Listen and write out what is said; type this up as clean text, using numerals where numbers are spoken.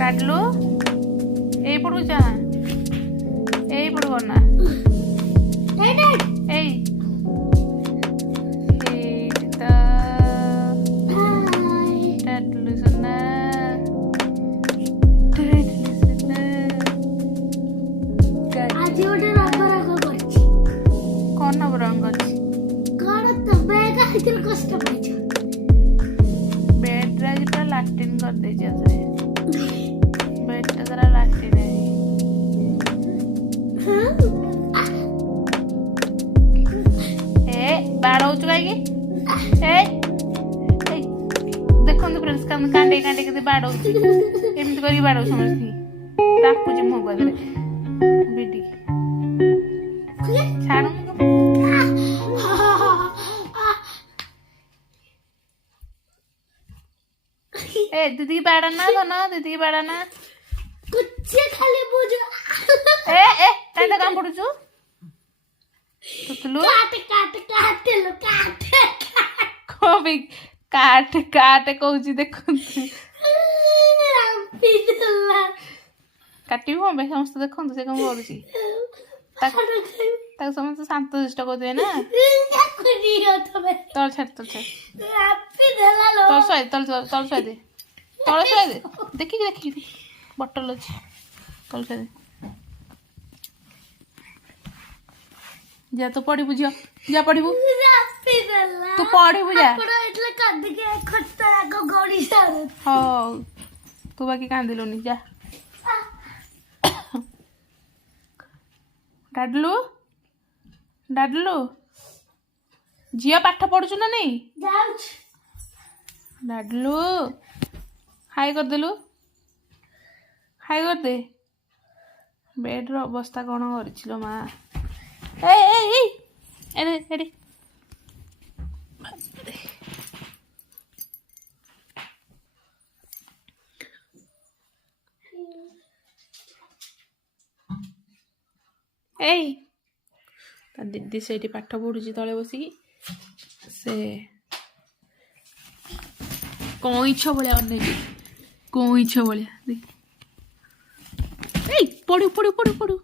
কাটলো এই পড়ু যা এই পড়ব না এই लाटिन कर दीजिए बेड जरा लाटिन है ए बाड़ो चुकाएगी ए देखो तो फ्रेंड्स काम कांडे कांडे के बाड़ो एमती करी बाड़ो समझती ताकू जे मो बदले बेटी छाड़ू ए दीदी बाड़ा ना धनो दीदी बाड़ा ना कुछ खाली बुझो ए कांडे काम पडुछु तुतलु काट लो काट कोबी काट काट कहूची देखंतु काटी हो बे समस्त देखंतु से कम करूची ताक समस्त शांत शिष्ट करदे ना तल छाड़ तल सोए तल सोए दे तल सोए दे देखी बटल अच्छी तल सोए दे जा तो पढ़ी बुझियो जा पढ़ी बु तू पढ़ी बुझा हो तू बाकी कांदिलुनी जा डाडलू डाडलू झिया पाठ पढ़ुछु ना नहीं डाडलू हाई कर देलु हाई कर दे बेड रो अवस्था कौन करिछिलो माँ ए एरे एरे दीदी से पाठ पढ़ुची तले बसिकी से कईछ भाया कईछ भाया पढ़ू पढ़ू पढ़ू पढ़ू